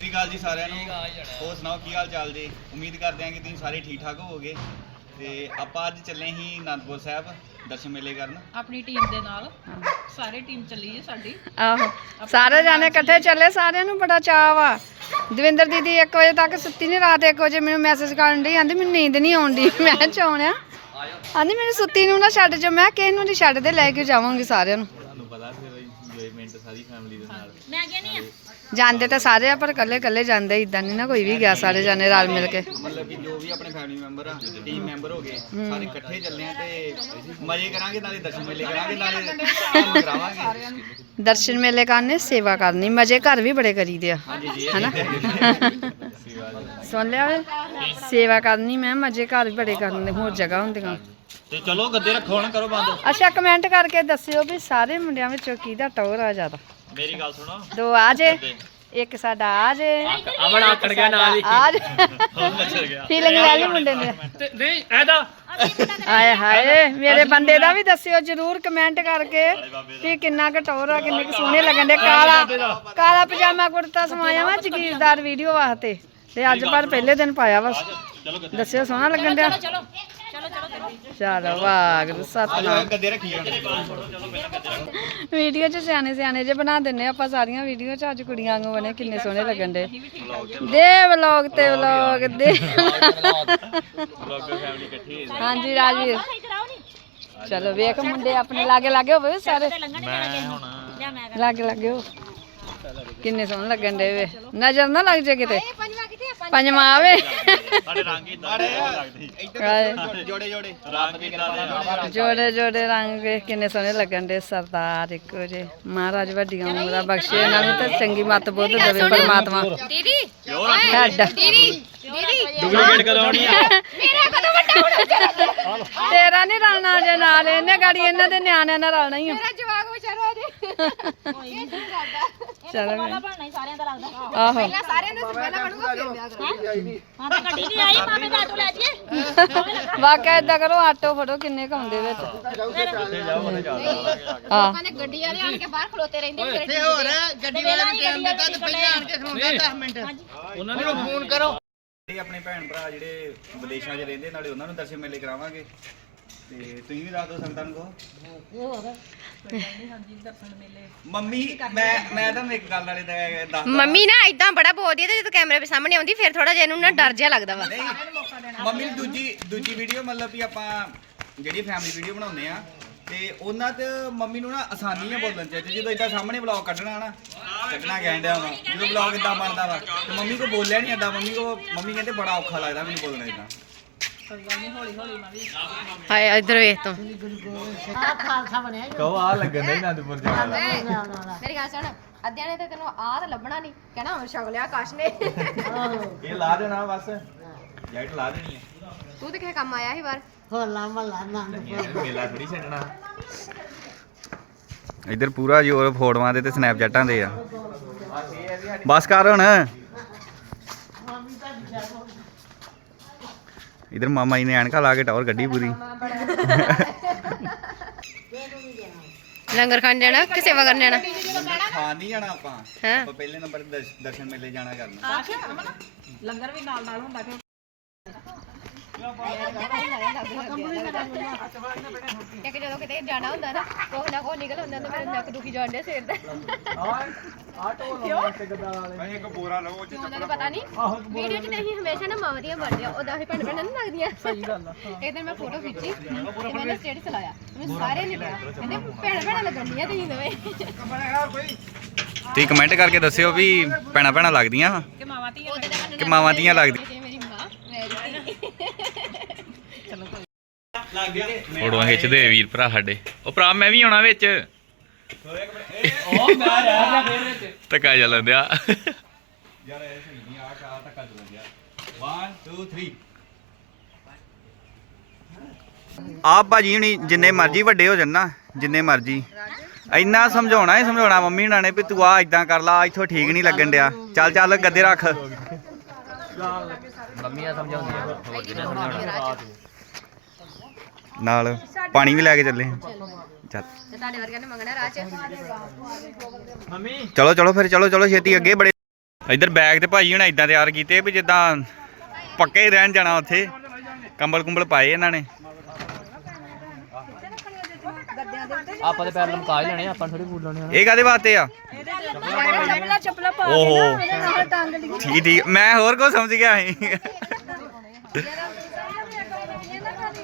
ਸਤਿ ਸ਼੍ਰੀ ਅਕਾਲ ਜੀ ਸਾਰਿਆਂ ਨੂੰ। ਹੋਰ ਸੁਣਾਓ ਕੀ ਹਾਲ ਚਾਲ ਜੀ? ਉਮੀਦ ਕਰਦੇ ਹਾਂ ਕਿ ਤੁਸੀਂ ਸਾਰੇ ਠੀਕ ਠਾਕ ਹੋਵੋਗੇ। ਤੇ ਆਪਾਂ ਅੱਜ ਚੱਲੇ ਹੀ ਅਨੰਦਪੁਰ ਸਾਹਿਬ ਦਰਸ਼ਨ ਮੇਲੇ ਕਰਨ। ਆਪਣੀ ਟੀਮ ਦੇ ਨਾਲ। ਸਾਰੇ ਟੀਮ ਚੱਲੀ ਹੈ ਸਾਡੀ। ਆਹੋ। ਸਾਰੇ ਜਾਣੇ ਇਕੱਠੇ ਚੱਲੇ ਸਾਰਿਆਂ ਨੂੰ ਬੜਾ ਚਾਅ ਵਾ। ਦਵਿੰਦਰ ਦੀਦੀ 1 ਵਜੇ ਤੱਕ ਸੁੱਤੀ ਨਹੀਂ ਰਾਤ 1 ਵਜੇ ਮੈਨੂੰ ਮੈਸੇਜ ਕਰਨ ਦੀ ਆਂਦੀ ਮੈਨੂੰ ਨੀਂਦ ਨਹੀਂ ਆਉਂਦੀ ਮੈਂ ਚੌਣਿਆ ਆਂਦੀ ਮੈਨੂੰ ਸੁੱਤੀ ਨੂੰ ਨਾ ਛੱਡ ਜਾ ਮੈਂ ਕਿਸ ਨੂੰ ਨਹੀਂ ਛੱਡਦੇ ਲੈ ਕੇ ਜਾਵਾਂਗੇ ਸਾਰਿਆਂ ਨੂੰ। ਇੰਜੋਇਮੈਂਟ ਸਾਰੀ ਫੈਮਿਲੀ ਦੇ ਨਾਲ। ਮੈਂ ਗਿਆ ਨਹੀਂ ਜਾਂਦੇ ਤਾਂ ਸਾਰੇ ਆ ਪਰ ਇਕੱਲੇ ਇਕੱਲੇ ਜਾਂਦੇ ਇਦਾਂ ਨਹੀਂ ਨਾ ਕੋਈ ਵੀ ਗਿਆ ਸਾਰੇ ਜਾਣੇ ਰਲ ਮਿਲ ਕੇ। ਮਤਲਬ ਕਿ ਜੋ ਵੀ ਆਪਣੇ ਫੈਮਿਲੀ ਮੈਂਬਰ ਆ ਟੀਮ ਮੈਂਬਰ ਹੋ ਗਏ ਸਾਰੇ ਇਕੱਠੇ ਚੱਲੇ ਆ ਤੇ ਮਜ਼ੇ ਕਰਾਂਗੇ ਨਾਲੇ ਦਰਸ਼ਨ ਮੇਲੇ ਕਰਾਂਗੇ ਨਾਲੇ ਕਰਾਵਾਂਗੇ। ਦਰਸ਼ਨ ਮੇਲੇ ਕਰਨੇ ਸੇਵਾ ਕਰਨੀ। ਮਜ਼ੇ ਘਰ ਵੀ ਬੜੇ ਕਰੀਦੇ ਆ ਹਨਾ? ਸੁਣ ਲਿਆ ਵੇ ਸੇਵਾ ਕਰਨੀ ਮੈਂ ਮਜ਼ੇ ਘਰ ਵੀ ਬੜੇ ਕਰਨੇ ਹੋਰ ਜਗ੍ਹਾ ਹੁੰਦੀਆਂ। ਤੇ ਚਲੋ ਗੱਦੇ ਰੱਖੋ ਨਾ ਕਰੋ ਬੰਦ। ਅੱਛਾ ਕਮੈਂਟ ਕਰਕੇ ਦੱਸਿਓ ਵੀ ਸਾਰੇ ਮੁੰਡਿਆਂ ਵਿੱਚੋਂ ਕਿਹਦਾ ਟੌਰ ਆ ਜ਼ਿਆਦਾ। ਮੇਰੀ ਗੱਲ ਸੁਣੋ। ਦੋ ਆ ਜੇ ਇੱਕ ਸਾਡਾ ਆ ਜੇ। ਅਮਨ ਆਕੜ ਗਿਆ ਨਾਲ ਹੀ। ਆ ਜੇ। ਫੀਲਿੰਗ ਲੈ ਲਈ ਮੁੰਡੇ ਨੇ। ਨਹੀਂ ਐਦਾ ਆਏ ਹਾਏ ਮੇਰੇ ਬੰਦੇ ਦਾ ਵੀ ਦੱਸਿਓ ਜਰੂਰ ਕਮੈਂਟ ਕਰਕੇ ਕਿ ਕਿੰਨਾ ਕੁ ਟੌਰ ਆ ਕਿੰਨੇ ਕੁ ਸੋਹਣੇ ਲੱਗਣ ਦੇ। ਕਾਲਾ ਕਾਲਾ ਪਜਾਮਾ ਕੁੜਤਾ ਸਮਾਇਆ ਵਾ ਜਗੀਰਦਾਰ ਵੀਡੀਓ ਵਾਸਤੇ। ਤੇ ਅੱਜ ਪਰ ਪਹਿਲੇ ਦਿਨ ਪਾਇਆ ਵਾ। ਦੱਸਿਓ ਸੋਹਣਾ ਲੱਗਣ ਡਿਆ? ਚਲੋ ਚਲੋ ਚਲੋ ਚਲੋ ਚਲੋ। ਵਾਹਿਗੁਰੂ ਸਤਨਾਮ ਗੱਦੇ ਰੱਖੀ ਹੁਣ ਵੀਡੀਓ 'ਚ ਸਿਆਣੇ ਸਿਆਣੇ ਜੇ ਬਣਾ ਦਿੰਨੇ ਆਪਾਂ ਸਾਰੀਆਂ ਵੀਡੀਓ 'ਚ ਅੱਜ ਕੁੜੀਆਂ ਵਾਂਗੂ ਬਣੇ ਕਿੰਨੇ ਸੋਹਣੇ ਲੱਗਣ ਦੇ ਦੇ ਵਲੌਗ ਤੇ ਵਲੌਗ। ਦੇ ਫੈਮਿਲੀ ਇਕੱਠੀ ਹਾਂਜੀ ਰਾਜਵੀਰ। ਚਲੋ ਵੇਖ ਮੁੰਡੇ ਆਪਣੇ ਲਾਗੇ ਲਾਗੇ ਹੋਵੇ ਸਾਰੇ। ਮੈਂ ਹੁਣ ਲਾਗੇ ਲਾਗੇ ਹੋ। ਕਿੰਨੇ ਸੋਹਣੇ ਲੱਗਣ ਦੇ ਵੇ। ਨਜ਼ਰ ਨਾ ਲੱਗ ਜੇ ਕਿਤੇ। ਪੰਜਵਾਂ ਆਵੇ। ਸਾਡੇ ਰੰਗ ਇਦਾਂ। ਜੋੜੇ ਜੋੜੇ। ਰੰਗ ਇਦਾਂ ਦੇ ਜੋੜੇ ਜੋੜੇ ਰੰਗ ਵੇਖ ਕਿੰਨੇ ਸੋਹਣੇ ਲੱਗਣ ਦੇ ਸਰਦਾਰ ਇੱਕੋ ਜੇ ਮਹਾਰਾਜ ਵੱਡੀਆਂ ਉਮਰਾਂ ਬਖਸ਼ੇ ਇਹਨਾਂ ਨੂੰ ਤੇ ਚੰਗੀ ਮੱਤ ਬੁੱਧ ਦੇਵੇ ਪਰਮਾਤਮਾ। ਦੀਦੀ ਸਾਡਾ ਦੀਦੀ ਦੀਦੀ। ਡੁਪਲੀਕੇਟ ਕਰਾਉਣੀ ਆ। ਮੇਰਾ ਕਦੋਂ ਵੱਡਾ ਹੋਣਾ? ਤੇਰਾ ਨਹੀਂ ਰਲਣਾ ਜੇ ਨਾਲ ਇਹਨੇ ਗਾੜੀ ਇਹਨਾਂ ਦੇ ਨਿਆਣਿਆਂ ਨਾਲ ਰਲਣਾ ਹੀ ਆ। ਮੇਰਾ ਜਵਾਕ ਵਿਚਾਰਾ ਜੀ। ਚਲੋ ਬਣਨਾ ਹੀ ਸਾਰਿਆਂ ਦਾ ਲੱਗਦਾ। ਆਹੋ। ਸਾਰਿਆਂ ਦਾ ਪਹਿਲਾਂ ਬਣੂਗਾ ਫਿਰ ਵਿਆਹ ਕਰਾਂਗੇ ਹਾਂ? ਤਾਂ ਗੱਡੀ ਨਹੀਂ ਆਈ ਮਾਮੇ ਦਾ ਆਟੋ ਲੈ ਜੀਏ ਵਾਕਿਆ ਏਦਾਂ ਕਰੋ ਆਟੋ ਫੜੋ ਕਿੰਨੇ ਕਾਉਂਦੇ ਵਿੱਚ। ਆ ਨੇ ਗੱਡੀ ਵਾਲੇ ਆਣ ਕੇ ਬਾਹਰ ਖਲੋਤੇ ਰਹਿੰਦੇ ਫਿਰ ਤੇ ਹੋਰ ਗੱਡੀ ਵਾਲੇ ਨੂੰ ਟਾਈਮ ਦਿੱਤਾ ਤੇ ਪਹਿਲਾਂ ਆਣ ਕੇ ਉਹਨਾਂ ਨੂੰ ਫੋਨ ਕਰੋ। ਇਹ ਆਪਣੇ ਭੈਣ ਭਰਾ ਜਿਹੜੇ ਵਿਦੇਸ਼ਾਂ 'ਚ ਰਹਿੰਦੇ ਨਾਲੇ ਉਹਨਾਂ ਨੂੰ ਦਰਸ਼ਨ ਮੇਲੇ ਕਰਾਵਾਂਗੇ। ਤੇ ਤੁਸੀਂ ਵੀ ਦੱਸ ਦਿਓ ਸੰਗਤਾਂ ਨੂੰ ਕਹੋ ਮੰਮੀ ਮੈਂ ਮੈਂ ਤੁਹਾਨੂੰ ਇੱਕ ਗੱਲ ਨਾਲੇ ਦਾ- ਦੱਸ ਮੰਮੀ ਨਾ ਇਦਾਂ ਬੜਾ ਬੋਲਦੀ ਹੈ ਤੇ ਜਦੋਂ ਕੈਮਰੇ ਦੇ ਸਾਹਮਣੇ ਆਉਂਦੀ ਫਿਰ ਥੋੜਾ ਜਿਹਾ ਇਹਨੂੰ ਨਾ ਡਰ ਜਿਹਾ ਲੱਗਦਾ ਵਾ। ਨਹੀਂ ਮੰਮੀ ਦੀ ਦੂਜੀ ਦੂਜੀ ਵੀਡੀਓ ਮਤਲਬ ਵੀ ਆਪਾਂ ਜਿਹੜੀ ਫੈਮਿਲੀ ਵੀਡੀਓ ਬਣਾਉਂਦੇ ਆ ਤੇ ਉਹਨਾਂ ਤੇ ਮੰਮੀ ਨੂੰ ਨਾ ਆਸਾਨੀ ਆ ਬੋਲਣ ਚ ਤੇ ਜਦੋਂ ਇਦਾਂ ਸਾਹਮਣੇ ਵਲੌਗ ਕੱਢਣਾ ਨਾ ਕੱਢਣਾ ਕਹਿੰਦਾ ਵਾ ਜਦੋਂ ਵਲੌਗ ਇਦਾਂ ਬਣਦਾ ਵਾ ਤੇ ਮੰਮੀ ਕੋ ਬੋਲਿਆ ਨਹੀਂ ਆਦਾ ਮੰਮੀ ਕੋ ਮੰਮੀ ਕਹਿੰਦੇ ਬੜਾ ਔਖਾ ਲੱਗਦਾ ਮੈਨੂੰ ਬੋਲਣਾ ਇਦਾਂ ਹਾਏ ਇੱਧਰ ਵੇਖ ਤੂੰ। ਕਹੋ ਆ ਲੱਗਣ ਨਹੀਂ ਨੰਦਪੁਰ ਜਾਣਾ ਮੇਰੀ ਗੱਲ ਸੁਣ ਅੱਧਿਆਂ ਨੇ ਤੇ ਤੈਨੂੰ ਆਹ ਤਾਂ ਲੱਭਣਾ ਨਹੀਂ ਕਹਿਣਾ ਹੁਣ ਛਕ ਲਿਆ ਆਕਾਸ਼ ਨੇ। ਇਹ ਲਾ ਦੇਣਾ ਬਸ। ਜੈਕਟ ਲਾ ਦੇਣੀ ਹੈ। ਤੂੰ ਤੇ ਕਿਸੇ ਕੰਮ ਆਇਆ ਸੀ ਬਾਹਰ? ਮੇਲਾ ਥੋੜੀ ਛੱਡਣਾ। ਇੱਧਰ ਪੂਰਾ ਜੋਰ ਫੋਟੋਆਂ ਦੇ ਤੇ ਸਨੈਪਚੈਟਾਂ ਦੇ ਆ। ਬਸ ਕਰ ਹੁਣ। ਇੱਧਰ ਮਾਮਾ ਜੀ ਨੇ ਐਨਕਾ ਲਾ ਕੇ ਟਾਵਰ ਕੱਢੀ ਪੂਰੀ। ਲੰਗਰ ਖਾਣ ਜਾਣਾ ਕਿ ਸੇਵਾ ਕਰਨ ਜਾਣਾ? ਖਾਣ ਨਹੀਂ ਜਾਣਾ ਆਪਾਂ? ਆਪਾਂ ਪਹਿਲੇ ਨੰਬਰ ਦਰਸ਼ਨ ਮੇਲੇ ਜਾਣਾ ਕਰਨਾ। ਲੰਗਰ ਵੀ ਨਾਲ ਨਾਲ ਹੁੰਦਾ ਕਿ ਇੱਕ ਜਦੋਂ ਕਿਤੇ ਜਾਣਾ ਹੁੰਦਾ ਨਾ ਕੋਈ ਨਾ ਕੋਈ ਨਿਕਲ ਹੁੰਦਾ ਤਾਂ ਮੇਰੇ ਨੱਕ ਦੁਖੀ ਜਾਂਦੇ ਸਿਰ ਦਾ ਇੱਕ ਬੋਰਾ ਲਓ ਕਿਉਂ ਉਹਨਾਂ ਨੂੰ ਪਤਾ ਨਹੀਂ। ਵੀਡੀਓ 'ਚ ਨਹੀਂ ਹਮੇਸ਼ਾ ਨਾ ਮਾਵਾਂ ਦੀਆਂ ਬਣਦੀਆਂ ਉਹਦਾ ਹੀ ਭੈਣ ਭੈਣਾਂ ਨਹੀਂ ਲੱਗਦੀਆਂ। ਸਹੀ ਗੱਲ ਆ। ਇੱਕ ਦਿਨ ਮੈਂ ਫੋਟੋ ਖਿੱਚੀ ਤੇ ਮੈंने ਸਟੇਟਸ ਲਾਇਆ ਮੈਨੂੰ ਸਾਰੇ ਨੇ ਲਿਆ ਕਹਿੰਦੇ ਭੈਣ ਭੈਣਾਂ ਲੱਗਣੀਆਂ ਤੁਸੀਂ ਦੋਵੇਂ। ਤੁਸੀਂ ਕਮੈਂਟ ਕਰਕੇ ਦੱਸਿਓ ਵੀ ਭੈਣਾ ਭੈਣਾ ਲੱਗਦੀਆਂ। ਕਿ ਮਾਵਾਂ ਕਿ ਧੀਆਂ ਲੱਗਦੀਆਂ ਜੇ ਮੇਰੀ ਮਾਂ ਮੈਂ ਫੋਟੋਆਂ ਖਿੱਚਦੇ ਵੀਰ ਭਰਾ ਸਾਡੇ। ਉਹ ਭਰਾ ਮੈਂ ਵੀ ਆਉਣਾ ਵਿੱਚ। ਉਹ ਮੈਂ ਰਹਿ ਗਿਆ ਫੇਰ ਵਿੱਚ। ਧੱਕਾ ਚੱਲਣ ਦਿਆ। ਯਾਰ ਇਹ ਸਹੀ ਨਹੀਂ ਆ ਕਾ ਧੱਕਾ ਚੱਲਣ ਦਿਆ। 1 2 3 ਆਪ ਭਾਜੀ ਹੁਣੀ ਜਿੰਨੇ ਮਰਜ਼ੀ ਵੱਡੇ ਹੋ ਜਾਣ ਨਾ ਜਿੰਨੇ ਮਰਜ਼ੀ। ਇੰਨਾ ਸਮਝਾਉਣਾ ਹੀ ਸਮਝਾਉਣਾ ਮੰਮੀ ਹੁਣਾਂ ਨੇ ਵੀ ਤੂੰ ਆ ਇਦਾਂ ਕਰ ਲਾ ਇੱਥੋਂ ਠੀਕ ਨਹੀਂ ਲੱਗਣ ਡਿਆ। ਚੱਲ ਚੱਲ ਗੱਦੇ ਰੱਖ। ਮੰਮੀਆਂ ਸਮਝਾਉਂਦੀਆਂ ਹੋਰ ਕਿਹਨੇ ਸਮਝਾਉਣਾ? ਨਾਲ ਪਾਣੀ ਵੀ ਲੈ ਕੇ ਚੱਲੇ ਚੱਲ। ਤੇ ਤੁਹਾਡੇ ਵਰਗਿਆਂ ਨੇ ਮੰਗਣਾ ਰਾਹ 'ਚ ਮੰਮੀ। ਚਲੋ ਚਲੋ ਫਿਰ ਚਲੋ ਚਲੋ ਛੇਤੀ ਅੱਗੇ ਬੜੇ। ਇੱਧਰ ਬੈਗ ਤੇ ਭਾਜੀ ਹੁਣ ਇਦਾਂ ਤਿਆਰ ਕੀਤੇ ਵੀ ਜਿੱਦਾਂ ਪੱਕੇ ਹੀ ਰਹਿਣ ਜਾਣਾ ਉੱਥੇ। ਕੰਬਲ ਕੁੰਬਲ ਪਾਏ ਇਹਨਾਂ ਨੇ। ਆਪਾਂ ਤੇ ਪੈਰ ਲਮਕਾ ਹੀ ਲੈਣੇ ਆਪਾਂ ਥੋੜੀ ਫੂਲ ਲਾਉਣੇ ਇਹ ਕਾਦੇ ਵਾਸਤੇ ਆ? ਚੱਪਲਾ ਚੱਪਲਾ ਪਾ ਕੇ ਓਹੋ। ਠੀਕ ਠੀਕ। ਮੈਂ ਹੋਰ ਕੁਝ ਸਮਝ ਗਿਆ ਸੀ।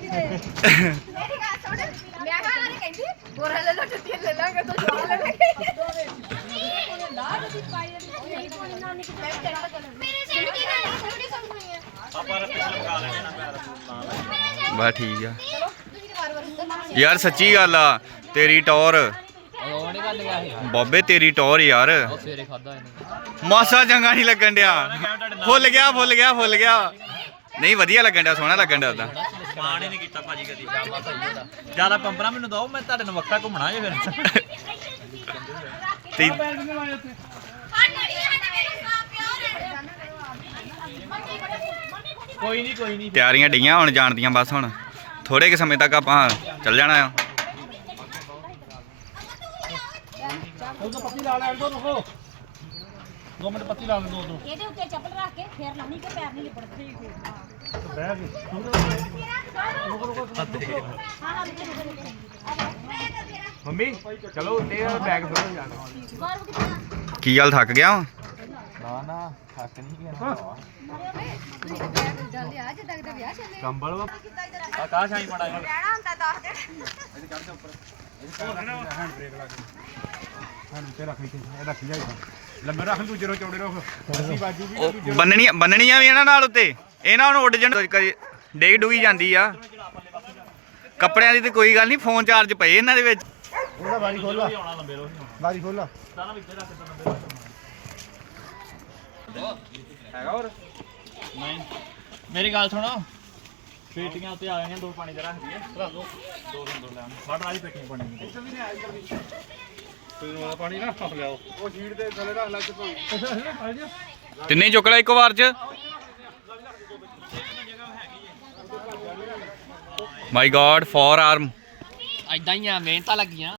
ਮੇਰੀ ਗੱਲ ਸੁਣ ਮੈਂ ਕਹਾਂ ਨਾਲੇ ਕਹਿੰਦੀ ਗੋਰਾ ਲੈ ਲਓ ਜੁੱਤੀਆਂ ਲੈ ਲਾਂਗੇ ਤੂੰ ਜਵਾਬ ਲੈ ਲਾਂਗੇ ਮੇਰੇ ਸਿਰ ਕੀ ਗੱਲ ਥੋੜੀ ਸਮਝਣੀ ਹੈ ਬਸ ਠੀਕ ਆ। ਤੁਸੀਂ ਵਾਰ ਵਾਰ ਉੱਧਰ ਨਾ ਯਾਰ, ਸੱਚੀ ਗੱਲ ਆ, ਤੇਰੀ ਟੌਰ। ਬਾਬੇ, ਤੇਰੀ ਟੌਰ ਯਾਰ। ਮਾਸਾ ਚੰਗਾ ਨਹੀਂ ਲੱਗਣ ਡਿਆ। ਫੁੱਲ ਗਿਆ ਫੁੱਲ ਗਿਆ ਫੁੱਲ ਗਿਆ। ਨਹੀਂ, ਵਧੀਆ ਲੱਗਣ ਡਿਆ, ਸੋਹਣਾ ਲੱਗਣ ਡਿਆ ਉਦਾਂ ਸਮਾਨ ਹੀ ਨਹੀਂ ਕੀਤਾ ਭਾਜੀ ਕਦੀ। ਜ਼ਿਆਦਾ ਪੰਪਰਾ ਮੈਨੂੰ ਦੋ ਮੈਂ ਤੁਹਾਡੇ ਨਾਲ ਵੱਖਰਾ ਘੁੰਮਣਾ ਜੇ ਫਿਰ। ਤੇ ਕੋਈ ਨਹੀਂ ਕੋਈ ਨਹੀਂ। ਤਿਆਰੀਆਂ ਡਈਆਂ ਹੁਣ ਜਾਣ ਦੀਆਂ ਬਸ ਹੁਣ। ਥੋੜੇ ਕਿ ਸਮੇਂ ਤੱਕ ਆਪਾਂ ਚੱਲ ਜਾਣਾ ਆ। ਇਹਦੇ ਉੱਤੇ ਚੱਪਲ ਰੱਖ ਕੇ ਫੇਰ ਲਾਉਣੀ ਕਿ ਪੈਰ ਨਹੀਂ ਲਿਪੜਦੇ? ਮੰਮੀ ਚਲੋ ਉੱਤੇ ਬੈਗ ਫੜੋ ਜਾਣਾ ਕੀ। ਗੱਲ ਥੱਕ ਗਿਆ ਵਾਂ? ਨਾ ਨਾ ਥੱਕ ਨਹੀਂ ਗਿਆ ਜਲਦੀ ਆ ਜਿੱਦਾਂ ਕਿਤੇ ਵਿਆਹ ਚੱਲੇ ਕੰਬਲ ਵਾ। ਆਕਾਸ਼ ਆਈ ਮੜਾ ਰਹਿਣਾ ਹੁੰਦਾ ਦੱਸ ਦੇ ਉਹ ਬੰਨਣੀਆਂ ਬੰਨਣੀਆਂ ਵੀ ਇਹਨਾਂ ਨਾਲ ਉੱਤੇ? ਇਹਨਾਂ ਨੂੰ ਉੱਡ ਜਣ। ਡੇਗ ਡੂਗੀ ਜਾਂਦੀ ਆ। ਕੱਪੜਿਆਂ ਦੀ ਤੇ ਕੋਈ ਗੱਲ ਨਹੀਂ ਫੋਨ ਚਾਰਜ ਪਏ ਇਹਨਾਂ ਦੇ ਵਿੱਚ। ਮੇਰੀ ਗੱਲ ਸੁਣੋ। ਪੇਟੀਆਂ ਉੱਤੇ ਆ ਗਈਆਂ ਦੋ ਪਾਣੀ ਦੇ ਰੱਖ ਦਈਏ। ਰੱਖ ਦੋ। ਦੋ ਦੋ ਲੈਣ ਫੜ ਆਈ ਪੇਟੀਆਂ ਪਾਣੀ ਦੀਆਂ ਤਿੰਨੇ ਚੁੱਕ ਲੈ ਇੱਕ ਵਾਰ ਚ। ਮਾਈ ਗॉड ਫੋਰ ਆਰਮ ਐਦਾਂ ਹੀ ਆ ਮਿਹਨਤਾਂ ਲੱਗੀਆਂ।